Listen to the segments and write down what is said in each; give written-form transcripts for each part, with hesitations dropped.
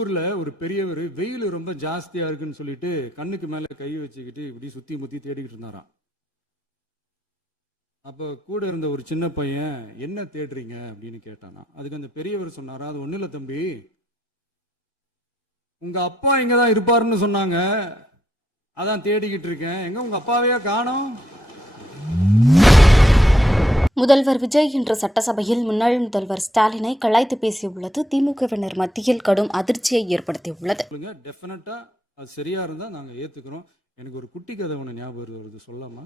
ஊர்ல ஒரு பெரியவர் வெயில் ரொம்ப ஜாஸ்தியா இருக்குன்னு சொல்லிட்டு கண்ணுக்கு மேல கை வச்சுக்கிட்டு இப்படி சுத்தி முத்தி தேடிக்கிட்டு இருந்தாராம். அப்ப கூட இருந்த ஒரு சின்ன பையன் என்ன தேடுறீங்க அப்படின்னு கேட்டானா. அதுக்கு அந்த பெரியவர் சொன்னாரா, அது ஒண்ணு இல்ல தம்பி, உங்க அப்பா இங்கதான் இருப்பாருன்னு சொன்னாங்க, அதான் தேடிக்கிட்டு இருக்கேன். எங்க உங்க அப்பாவையா காணோம்? முதல்வர் விஜய் இன்று சட்டசபையில் முன்னாள் முதல்வர் ஸ்டாலினை கலாய்த்து பேசியுள்ளது திமுகவினர் மத்தியில் கடும் அதிர்ச்சியை ஏற்படுத்தியுள்ளது. டெஃபினட்டா அது சரியா இருந்தா நாங்க ஏத்துக்கிறோம். எனக்கு ஒரு குட்டி கதை ஒன்று ஞாபகம் வருது, சொல்லாமா?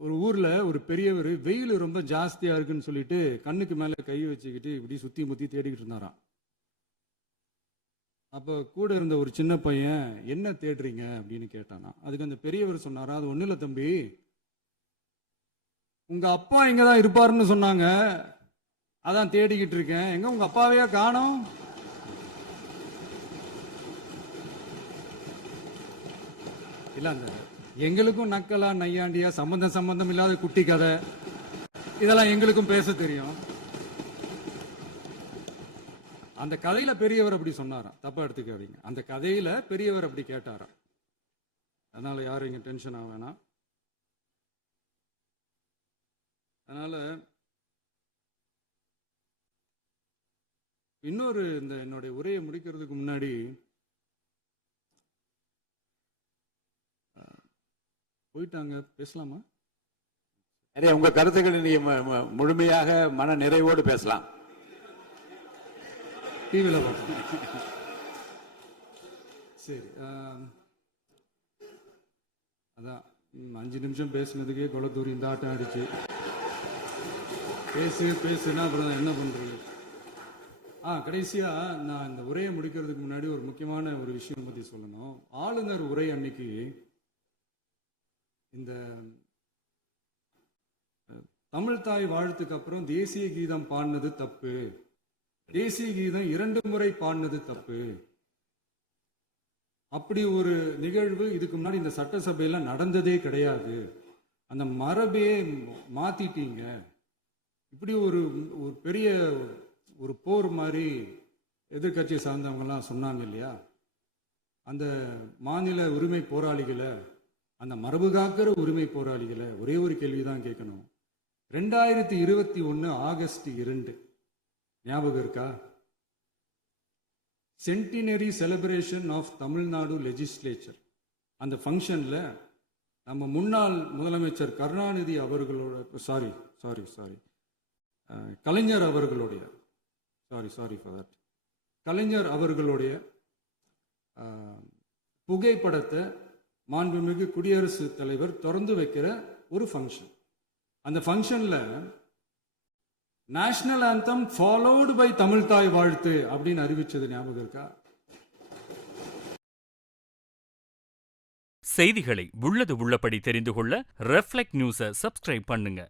ஒரு ஊர்ல ஒரு பெரியவர் வெயில் ரொம்ப ஜாஸ்தியா இருக்குன்னு சொல்லிட்டு கண்ணுக்கு மேல கை வச்சுக்கிட்டு இப்படி சுத்தி முத்தி தேடிக்கிட்டு இருந்தாராம். அப்ப கூட இருந்த ஒரு சின்ன பையன் என்ன தேடுறீங்க அப்படின்னு கேட்டானா. அதுக்கு அந்த பெரியவர் சொன்னாரா, அது ஒண்ணு இல்ல தம்பி, உங்க அப்பா இங்கதான் இருப்பாருன்னு சொன்னாங்க, அதான் தேடிக்கிட்டு இருக்கேன். எங்க உங்க அப்பாவையா காணோம்? இல்ல, அந்த எங்களுக்கும் நக்கலா நையாண்டியா சம்பந்தம் இல்லாத குட்டி கதை இதெல்லாம் எங்களுக்கும் பேச தெரியும். அந்த கதையில பெரியவர் அப்படி சொன்னாராம், தப்பா எடுத்துக்காதீங்க. அந்த கதையில பெரியவர் அப்படி கேட்டாராம். அதனால யாரும் இங்க டென்ஷன் ஆக வேணாம். அதனால இன்னொரு இந்த என்னுடைய உரையை முடிக்கிறதுக்கு முன்னாடி போயிட்டாங்க, பேசலாமா? நிறைய உங்க கருத்துக்களை நீங்க முழுமையாக மன நிறைவோடு பேசலாம். டிவியில் பார்க்கலாம். சரி, அதான் 5 நிமிஷம் பேசுனதுக்கே கொளத்தூரி இந்த ஆட்டம் ஆயிடுச்சு. பேசுனா அப்புறம் என்ன பண்றது? கடைசியா நான் இந்த உரையை முடிக்கிறதுக்கு முன்னாடி ஒரு முக்கியமான ஒரு விஷயம் பத்தி சொல்லணும். ஆளுநர் உரை அன்னைக்கு இந்த தமிழ் தாய் வாழ்த்துக்கு அப்புறம் தேசிய கீதம் பாடினது தப்பு, தேசிய கீதம் 2 முறை பாடினது தப்பு, அப்படி ஒரு நிகழ்வு இதுக்கு முன்னாடி இந்த சட்டசபையில நடந்ததே கிடையாது, அந்த மரபே மாத்திட்டீங்க, இப்படி ஒரு பெரிய ஒரு போர் மாதிரி எதிர்கட்சியை சார்ந்தவங்கலாம் சொன்னாங்க இல்லையா? அந்த மாநில உரிமை போராளிகளை, அந்த மரபு காக்கிற உரிமை போராளிகளை ஒரே ஒரு கேள்விதான் கேட்கணும். 2021 ஆகஸ்ட் 2 ஞாபகம் இருக்கா? Centenary celebration of Tamil Nadu legislature. அந்த ஃபங்க்ஷன்ல நம்ம முன்னாள் முதலமைச்சர் கருணாநிதி அவர்களோட கலைஞர் அவர்களுடைய கலைஞர் அவர்களுடைய புகைப்படத்தை மாண்புமிகு குடியரசுத் தலைவர் திறந்து வைக்கிற ஒரு ஃபங்க்ஷன். அந்த ஃபங்க்ஷன்ல national anthem followed by Tamil Thai Vazhthu அப்படின்னு அறிவிச்சது ஞாபகம் இருக்கா? செய்திகளை உள்ளது உள்ளபடி தெரிந்து கொள்ள ரெஃப்ளெக்ட் நியூஸை சப்ஸ்கிரைப் பண்ணுங்க.